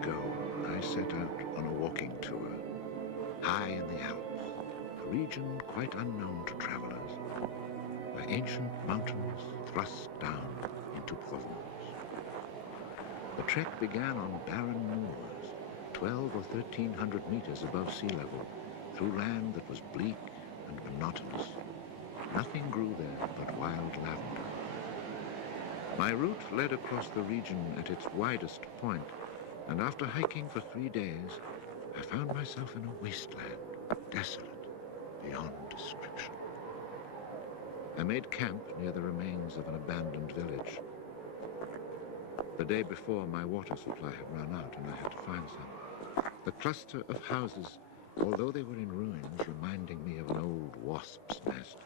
ago, I set out on a walking tour, high in the Alps, a region quite unknown to travelers, where ancient mountains thrust down into Provence. The trek began on barren moors, 12 or 1,300 meters above sea level, through land that was bleak and monotonous. Nothing grew there but wild lavender. My route led across the region at its widest point, and after hiking for 3 days, I found myself in a wasteland, desolate beyond description. I made camp near the remains of an abandoned village. The day before, my water supply had run out and I had to find some. The cluster of houses, although they were in ruins, reminding me of an old wasp's nest,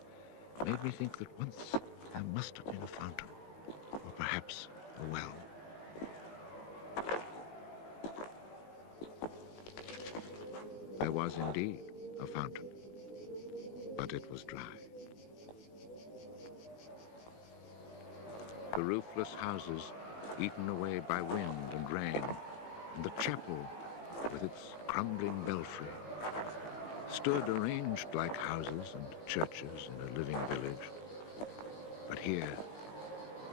made me think that once there must have been a fountain, or perhaps a well. There was indeed a fountain, but it was dry. The roofless houses, eaten away by wind and rain, and the chapel with its crumbling belfry, stood arranged like houses and churches in a living village. But here,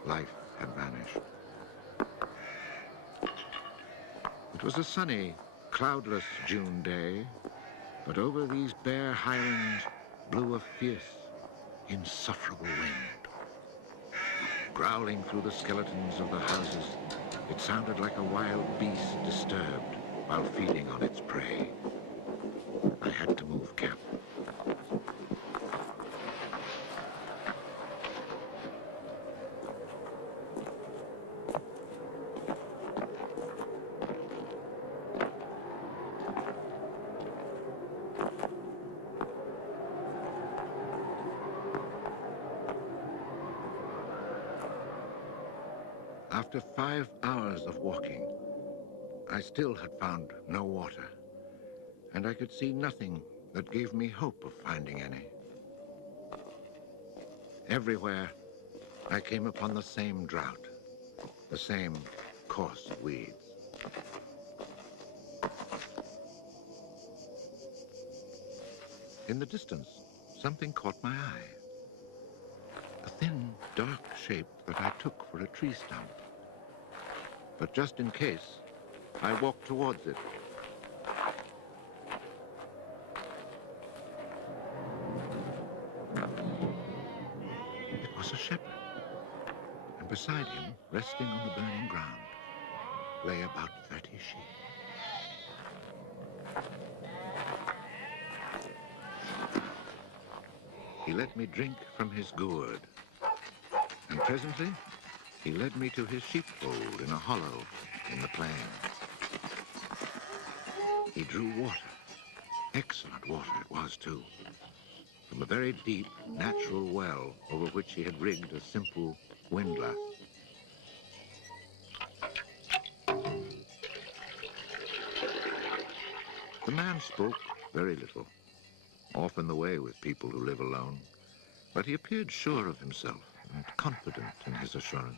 life had vanished. It was a sunny, cloudless June day, but over these bare highlands blew a fierce, insufferable wind. Growling through the skeletons of the houses, it sounded like a wild beast disturbed while feeding on its prey. I had to move camp. After 5 hours of walking, I still had found no water, and I could see nothing that gave me hope of finding any. Everywhere, I came upon the same drought, the same coarse weeds. In the distance, something caught my eye. A thin, dark shape that I took for a tree stump. But just in case, I walked towards it. It was a shepherd, and beside him, resting on the burning ground, lay about 30 sheep. He let me drink from his gourd, and presently he led me to his sheepfold in a hollow in the plain. He drew water. Excellent water it was, too, from a very deep, natural well over which he had rigged a simple windlass. The man spoke very little, often the way with people who live alone, but he appeared sure of himself and confident in his assurance.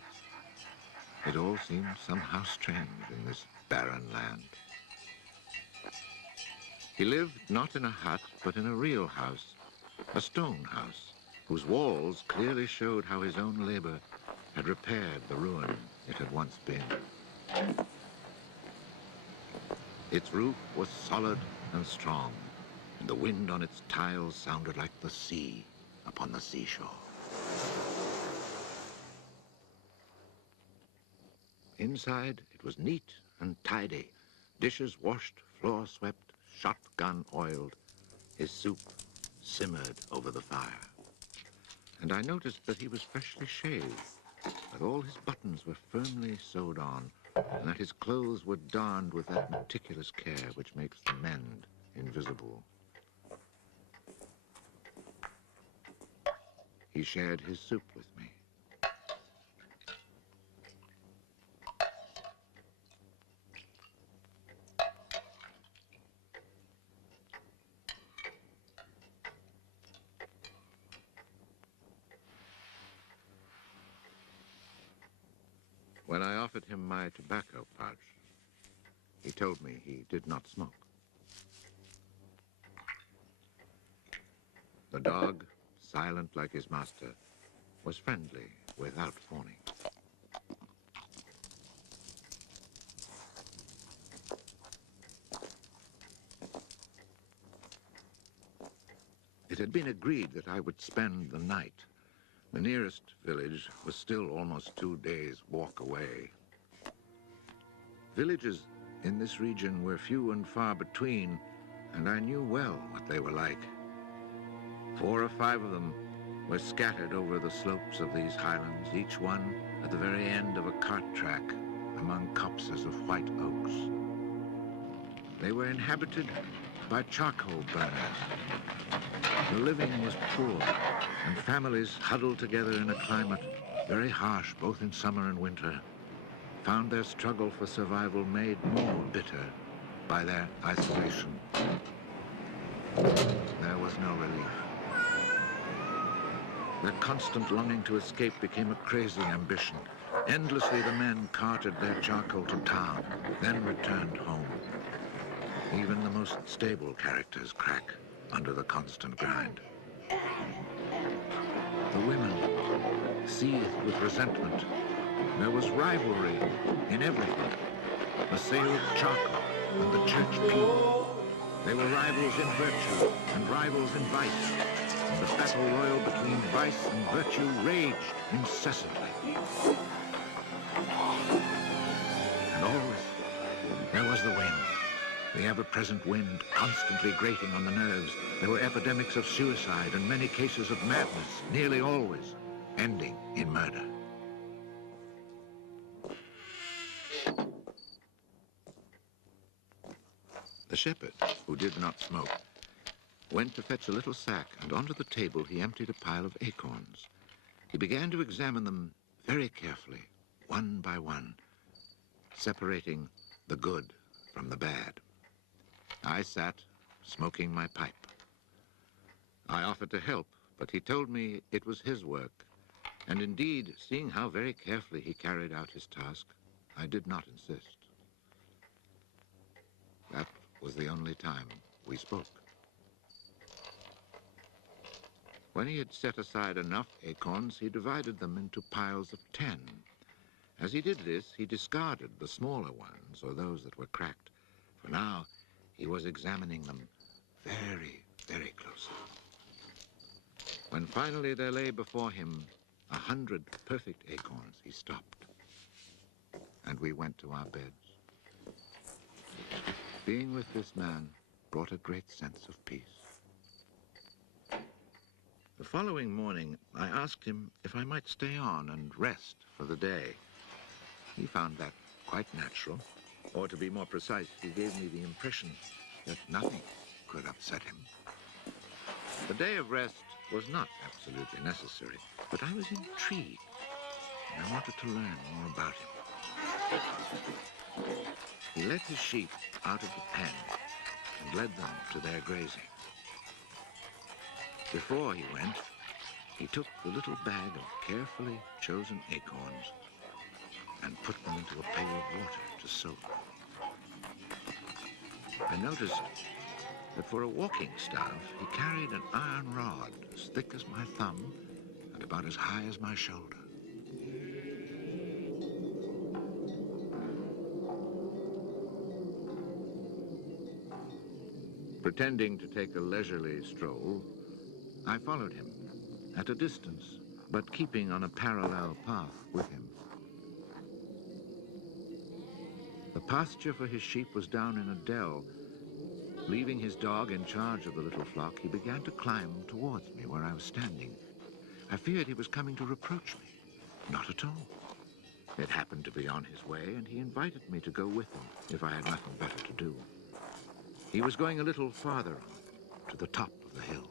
It all seemed somehow strange in this barren land. He lived not in a hut, but in a real house, a stone house, whose walls clearly showed how his own labor had repaired the ruin it had once been. Its roof was solid and strong, and the wind on its tiles sounded like the sea upon the seashore. Inside, it was neat and tidy, dishes washed, floor swept, shotgun oiled. His soup simmered over the fire. And I noticed that he was freshly shaved, that all his buttons were firmly sewed on, and that his clothes were darned with that meticulous care which makes the mend invisible. He shared his soup with me. When I offered him my tobacco pouch, He told me he did not smoke. The dog, silent like his master, was friendly without fawning. It had been agreed that I would spend the night. The nearest village was still almost 2 days' walk away. Villages in this region were few and far between, and I knew well what they were like. 4 or 5 of them were scattered over the slopes of these highlands, each one at the very end of a cart track among copses of white oaks. They were inhabited by charcoal burners. The living was poor, and families huddled together in a climate very harsh both in summer and winter found their struggle for survival made more bitter by their isolation. There was no relief. Their constant longing to escape became a crazy ambition. Endlessly the men carted their charcoal to town, then returned home. Even the most stable characters crack under the constant grind. The women seethed with resentment. There was rivalry in everything. The sale of charcoal and the church pew. They were rivals in virtue and rivals in vice. And the battle royal between vice and virtue raged incessantly. And always there was the wind. The ever-present wind constantly grating on the nerves. There were epidemics of suicide and many cases of madness, nearly always ending in murder. The shepherd, who did not smoke, went to fetch a little sack, and onto the table he emptied a pile of acorns. He began to examine them very carefully, one by one, separating the good from the bad. I sat, smoking my pipe. I offered to help, but he told me it was his work, and indeed, seeing how very carefully he carried out his task, I did not insist. That was the only time we spoke. When he had set aside enough acorns, he divided them into piles of 10. As he did this, he discarded the smaller ones, or those that were cracked, for now he was examining them very, very closely. When finally there lay before him 100 perfect acorns, he stopped, and we went to our beds. Being with this man brought a great sense of peace. The following morning, I asked him if I might stay on and rest for the day. He found that quite natural, or to be more precise, he gave me the impression that nothing could upset him. The day of rest was not absolutely necessary, but I was intrigued, and I wanted to learn more about him. He let his sheep out of the pen and led them to their grazing. Before he went, he took the little bag of carefully chosen acorns and put them into a pail of water to soak. I noticed that for a walking staff, he carried an iron rod as thick as my thumb and about as high as my shoulder. Pretending to take a leisurely stroll, I followed him at a distance, but keeping on a parallel path with him. The pasture for his sheep was down in a dell. Leaving his dog in charge of the little flock, he began to climb towards me where I was standing. I feared he was coming to reproach me. Not at all. It happened to be on his way, and he invited me to go with him if I had nothing better to do. He was going a little farther on, to the top of the hill.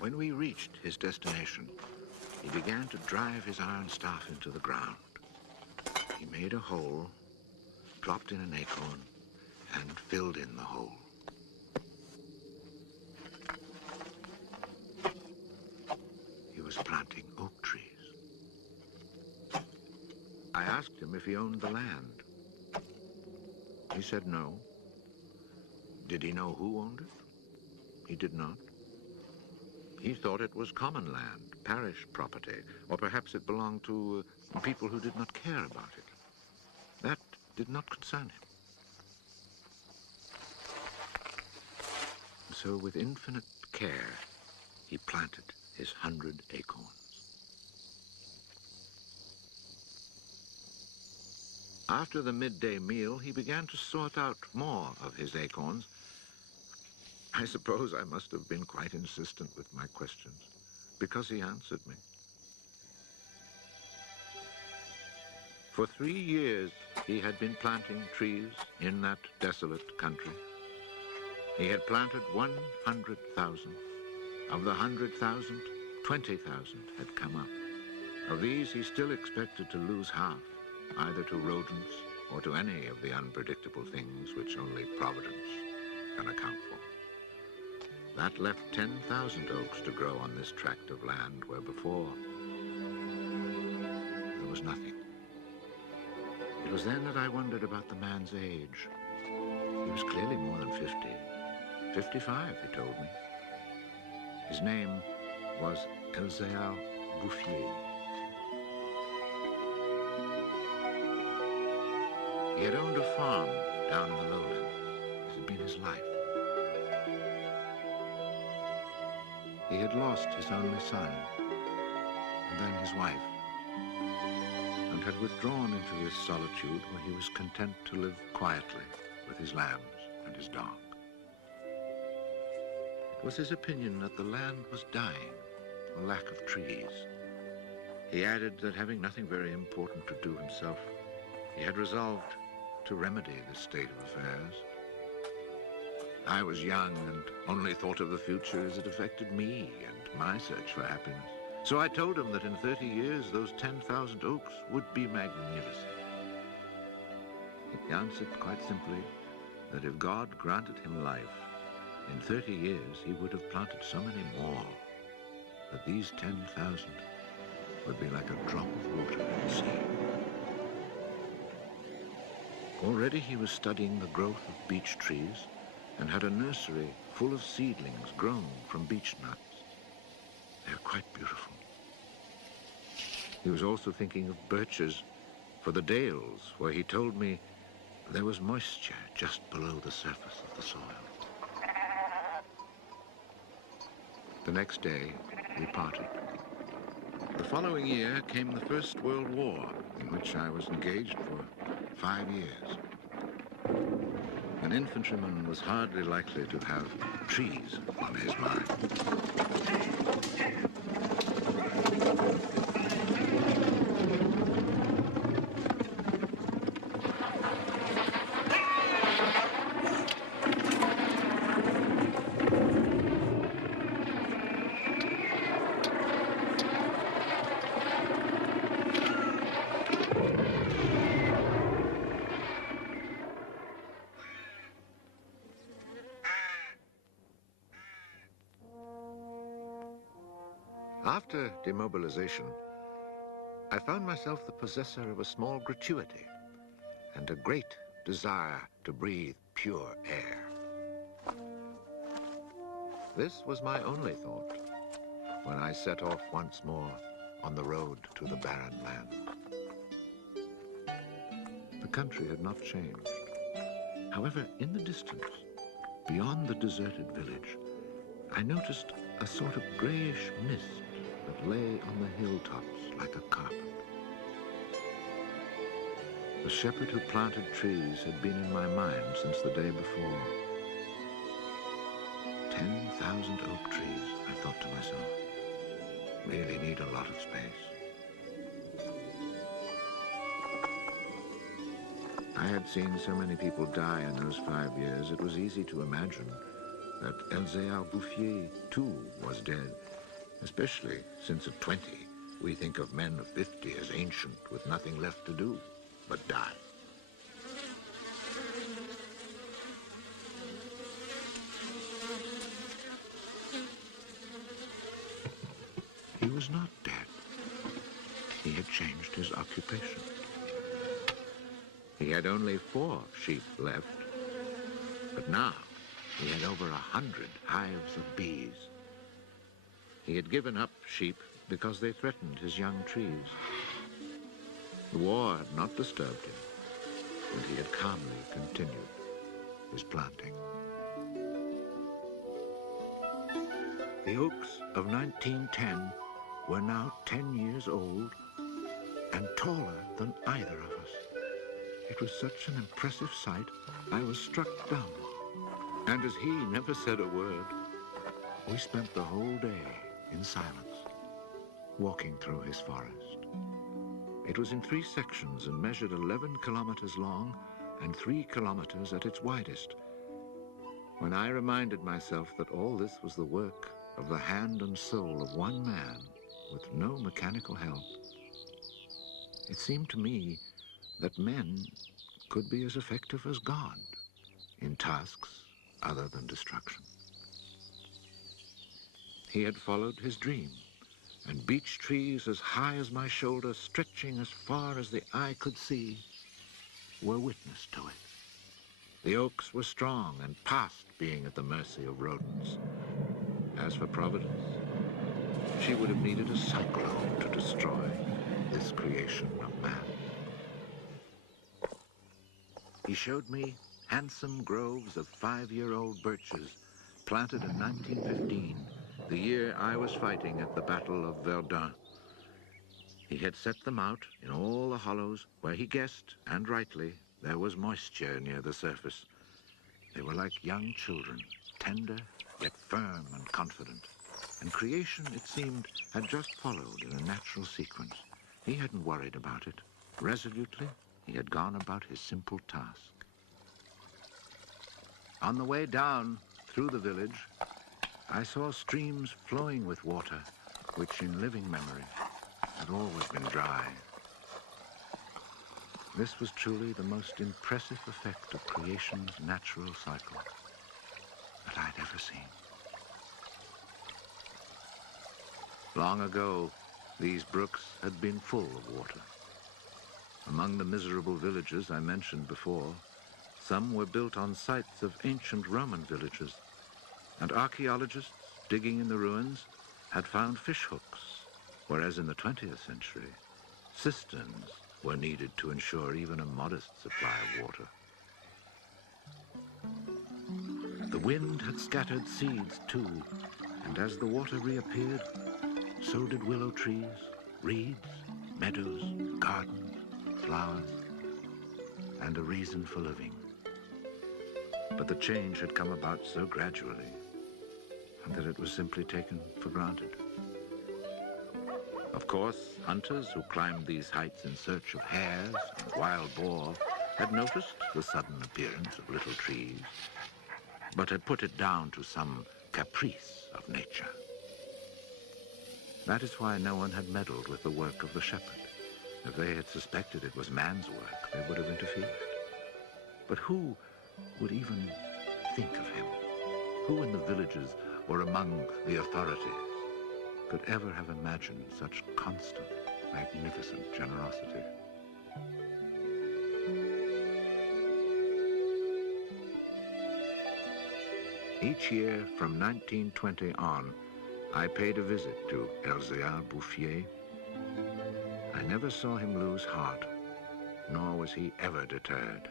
When we reached his destination, he began to drive his iron staff into the ground. He made a hole, dropped in an acorn, and filled in the hole. He was planting oak trees. he owned the land. He said no. Did he know who owned it? He did not. He thought it was common land, parish property, or perhaps it belonged to people who did not care about it. That did not concern him. So with infinite care, he planted his 100 acorns. After the midday meal, he began to sort out more of his acorns. I suppose I must have been quite insistent with my questions, because he answered me. For 3 years, he had been planting trees in that desolate country. He had planted 100,000. Of the 100,000, 20,000 had come up. Of these, he still expected to lose half, either to rodents or to any of the unpredictable things which only Providence can account for. That left 10,000 oaks to grow on this tract of land where before there was nothing. It was then that I wondered about the man's age. He was clearly more than 50. 55, he told me. His name was Elzéar Bouffier. He had owned a farm down in the lowlands. It had been his life. He had lost his only son, and then his wife, and had withdrawn into this solitude where he was content to live quietly with his lambs and his dog. It was his opinion that the land was dying, for lack of trees. He added that having nothing very important to do himself, he had resolved to remedy this state of affairs. I was young and only thought of the future as it affected me and my search for happiness. So I told him that in 30 years, those 10,000 oaks would be magnificent. He answered quite simply that if God granted him life, in 30 years he would have planted so many more that these 10,000 would be like a drop of water in the sea. Already he was studying the growth of beech trees and had a nursery full of seedlings grown from beech nuts. They are quite beautiful. He was also thinking of birches for the dales, where he told me there was moisture just below the surface of the soil. The next day, we parted. The following year came the First World War, in which I was engaged for 5 years. An infantryman was hardly likely to have trees on his mind. After demobilization, I found myself the possessor of a small gratuity and a great desire to breathe pure air. This was my only thought when I set off once more on the road to the barren land. The country had not changed. However, in the distance, beyond the deserted village, I noticed a sort of grayish mist that lay on the hilltops like a carpet. The shepherd who planted trees had been in my mind since the day before. 10,000 oak trees, I thought to myself, really need a lot of space. I had seen so many people die in those 5 years, it was easy to imagine that Elzéar Bouffier, too, was dead, especially since at 20, we think of men of 50 as ancient with nothing left to do but die. He was not dead. He had changed his occupation. He had only 4 sheep left, but now he had over 100 hives of bees. He had given up sheep because they threatened his young trees. The war had not disturbed him, and he had calmly continued his planting. The oaks of 1910 were now 10 years old and taller than either of us. It was such an impressive sight, I was struck dumb. And as he never said a word, we spent the whole day in silence, walking through his forest. It was in 3 sections and measured 11 kilometers long and 3 kilometers at its widest. When I reminded myself that all this was the work of the hand and soul of one man with no mechanical help, it seemed to me that men could be as effective as God in tasks other than destruction. He had followed his dream, and beech trees as high as my shoulder, stretching as far as the eye could see, were witness to it. The oaks were strong and past being at the mercy of rodents. As for Providence, she would have needed a cyclone to destroy this creation of man. He showed me handsome groves of 5-year-old birches planted in 1915, the year I was fighting at the Battle of Verdun. He had set them out in all the hollows where he guessed, and rightly, there was moisture near the surface. They were like young children, tender yet firm and confident. And creation, it seemed, had just followed in a natural sequence. He hadn't worried about it. Resolutely, he had gone about his simple task. On the way down through the village, I saw streams flowing with water, which in living memory had always been dry. This was truly the most impressive effect of creation's natural cycle that I'd ever seen. Long ago, these brooks had been full of water. Among the miserable villages I mentioned before, some were built on sites of ancient Roman villages, and archaeologists digging in the ruins had found fish hooks, whereas in the 20th century, cisterns were needed to ensure even a modest supply of water. The wind had scattered seeds too, and as the water reappeared, so did willow trees, reeds, meadows, gardens, flowers, and a reason for living. But the change had come about so gradually, and that it was simply taken for granted. Of course, hunters who climbed these heights in search of hares and wild boar had noticed the sudden appearance of little trees, but had put it down to some caprice of nature. That is why no one had meddled with the work of the shepherd. If they had suspected it was man's work, they would have interfered. But who would even think of him? Who in the villages or among the authorities could ever have imagined such constant, magnificent generosity? Each year from 1920 on, I paid a visit to Elzéar Bouffier. I never saw him lose heart, nor was he ever deterred.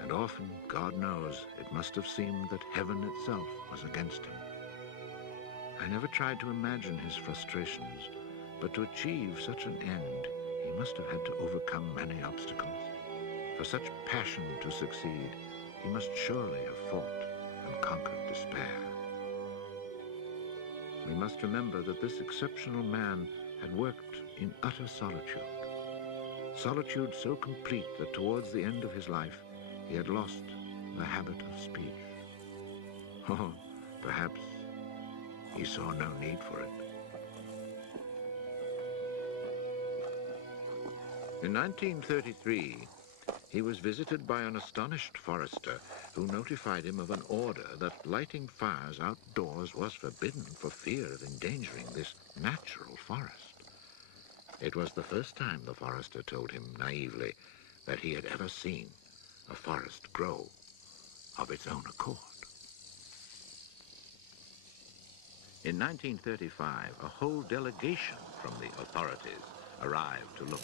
And often, God knows, it must have seemed that heaven itself was against him. I never tried to imagine his frustrations, but to achieve such an end, he must have had to overcome many obstacles. For such passion to succeed, he must surely have fought and conquered despair. We must remember that this exceptional man had worked in utter solitude. Solitude so complete that towards the end of his life, he had lost the habit of speech. Oh, perhaps he saw no need for it. In 1933, he was visited by an astonished forester who notified him of an order that lighting fires outdoors was forbidden for fear of endangering this natural forest. It was the first time, the forester told him naively, that he had ever seen a forest grow of its own accord. In 1935, a whole delegation from the authorities arrived to look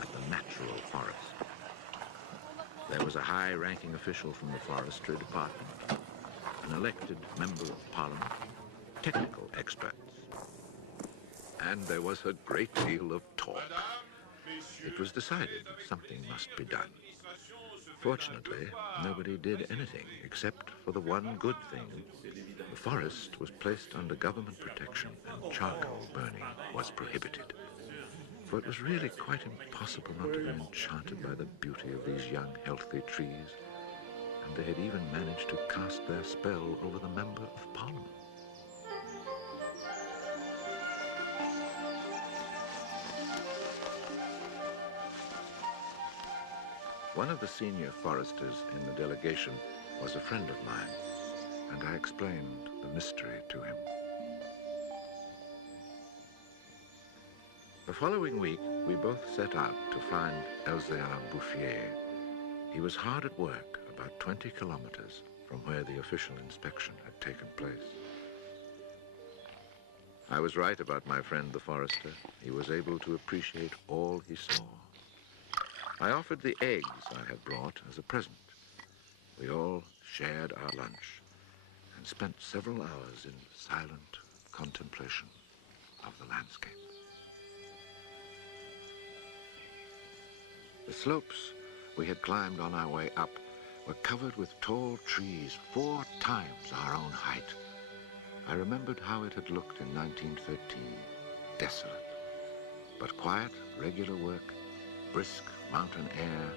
at the natural forest. There was a high-ranking official from the forestry department, an elected member of parliament, technical experts, and there was a great deal of talk. It was decided something must be done. Fortunately, nobody did anything except for the one good thing. The forest was placed under government protection and charcoal burning was prohibited. For it was really quite impossible not to be enchanted by the beauty of these young, healthy trees. And they had even managed to cast their spell over the Member of Parliament. One of the senior foresters in the delegation was a friend of mine, and I explained the mystery to him. The following week, we both set out to find Bouffier. He was hard at work about 20 kilometers from where the official inspection had taken place. I was right about my friend the forester. He was able to appreciate all he saw. I offered the eggs I had brought as a present. We all shared our lunch and spent several hours in silent contemplation of the landscape. The slopes we had climbed on our way up were covered with tall trees 4 times our own height. I remembered how it had looked in 1913, desolate, but quiet, regular work, brisk mountain air,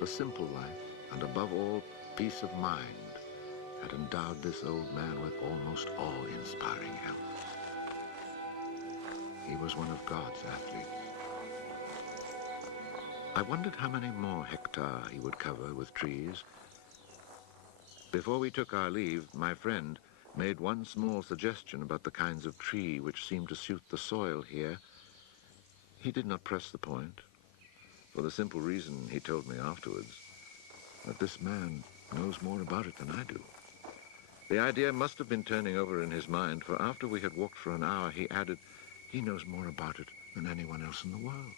the simple life, and above all, peace of mind, had endowed this old man with almost awe-inspiring health. He was one of God's athletes. I wondered how many more hectares he would cover with trees. Before we took our leave, my friend made one small suggestion about the kinds of tree which seemed to suit the soil here. He did not press the point, for the simple reason, he told me afterwards, that this man knows more about it than I do. The idea must have been turning over in his mind, for after we had walked for an hour, he added, he knows more about it than anyone else in the world.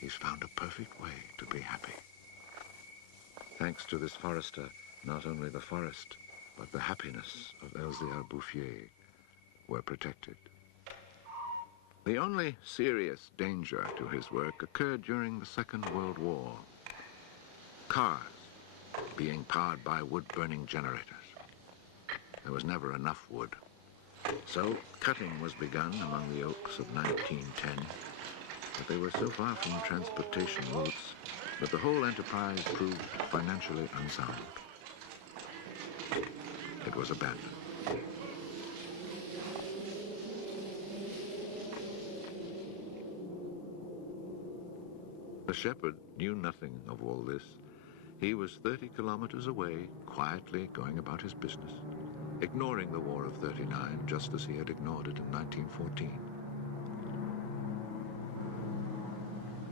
He's found a perfect way to be happy. Thanks to this forester, not only the forest, but the happiness of Bouffier were protected. The only serious danger to his work occurred during the Second World War. Cars being powered by wood-burning generators. There was never enough wood. So cutting was begun among the oaks of 1910, but they were so far from transportation routes that the whole enterprise proved financially unsound. It was abandoned. The shepherd knew nothing of all this. He was 30 kilometers away, quietly going about his business, ignoring the War of '39 just as he had ignored it in 1914.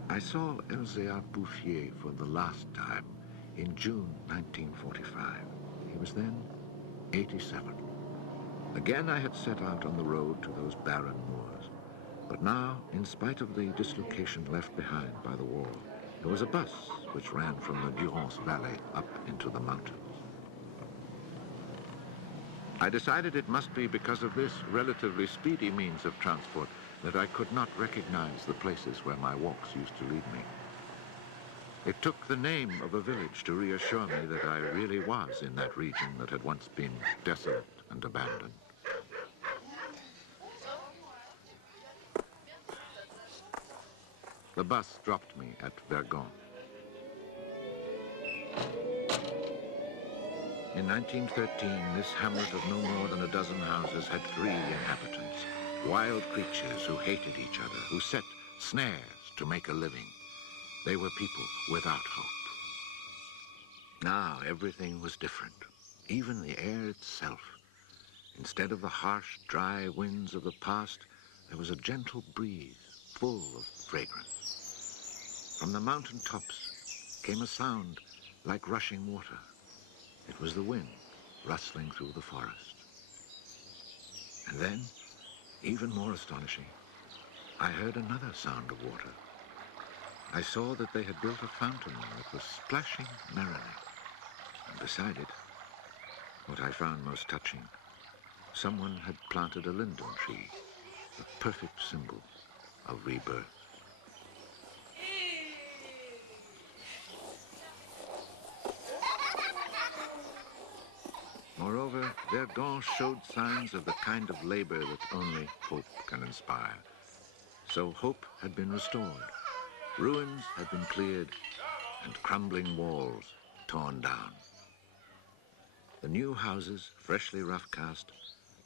I saw Bouffier for the last time in June 1945. He was then 87. Again I had set out on the road to those barren moors. But now, in spite of the dislocation left behind by the war, there was a bus which ran from the Durance Valley up into the mountains. I decided it must be because of this relatively speedy means of transport that I could not recognize the places where my walks used to lead me. It took the name of a village to reassure me that I really was in that region that had once been desolate and abandoned. The bus dropped me at Vergon. In 1913, this hamlet of no more than a dozen houses had 3 inhabitants, wild creatures who hated each other, who set snares to make a living. They were people without hope. Now everything was different, even the air itself. Instead of the harsh, dry winds of the past, there was a gentle breeze full of fragrance. From the mountain tops came a sound like rushing water. It was the wind rustling through the forest. And then, even more astonishing, I heard another sound of water. I saw that they had built a fountain that was splashing merrily. And beside it, what I found most touching, someone had planted a linden tree, the perfect symbol of rebirth. Moreover, Verdun showed signs of the kind of labor that only hope can inspire. So hope had been restored, ruins had been cleared, and crumbling walls torn down. The new houses, freshly rough-cast,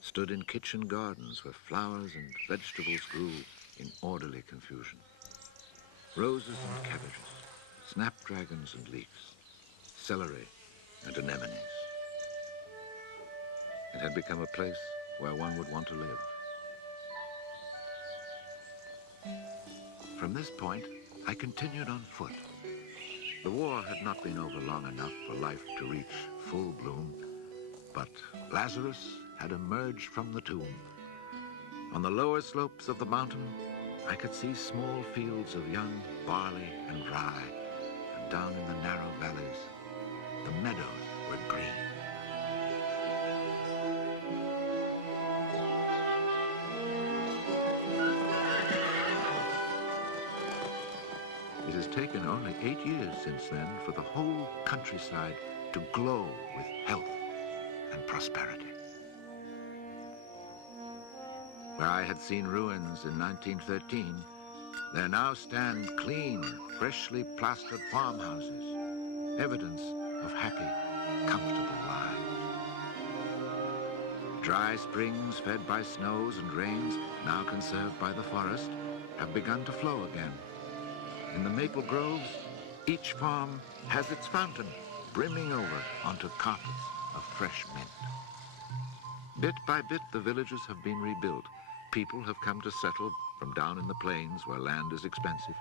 stood in kitchen gardens where flowers and vegetables grew in orderly confusion. Roses and cabbages, snapdragons and leeks, celery and anemones. It had become a place where one would want to live. From this point, I continued on foot. The war had not been over long enough for life to reach full bloom, but Lazarus had emerged from the tomb. On the lower slopes of the mountain, I could see small fields of young barley and rye, and down in the narrow valleys, the meadows were green. It has taken only 8 years since then for the whole countryside to glow with health and prosperity. Where I had seen ruins in 1913, there now stand clean, freshly plastered farmhouses, evidence of happy, comfortable lives. Dry springs fed by snows and rains, now conserved by the forest, have begun to flow again. In the maple groves, each farm has its fountain brimming over onto carpets of fresh mint. Bit by bit, the villages have been rebuilt. People have come to settle from down in the plains where land is expensive.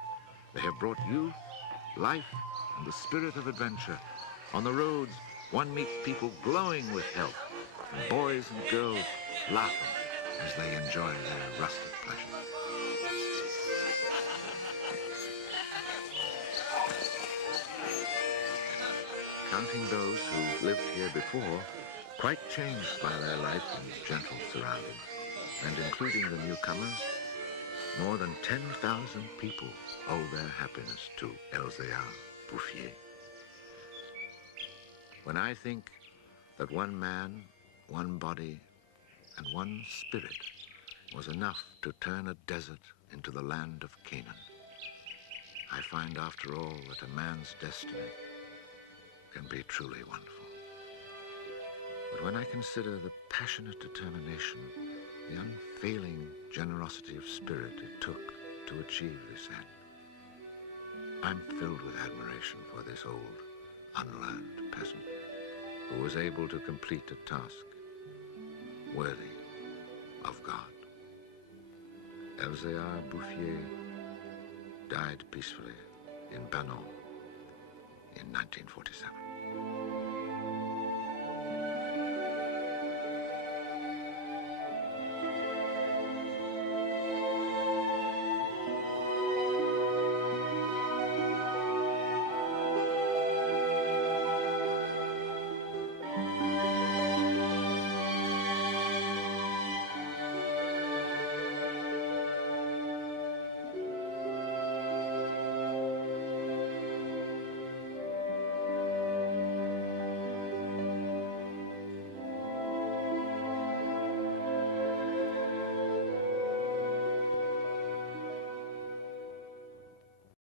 They have brought youth, life, and the spirit of adventure. On the roads, one meets people glowing with health, and boys and girls laughing as they enjoy their rustic pleasures. Counting those who lived here before, quite changed by their life in gentle surroundings, and including the newcomers, more than 10,000 people owe their happiness to Elzéar Bouffier. When I think that one man, one body, and one spirit was enough to turn a desert into the land of Canaan, I find after all that a man's destiny can be truly wonderful. But when I consider the passionate determination, the unfailing generosity of spirit it took to achieve this end, I'm filled with admiration for this old, unlearned peasant who was able to complete a task worthy of God. Elzéar Bouffier died peacefully in Banon in 1947.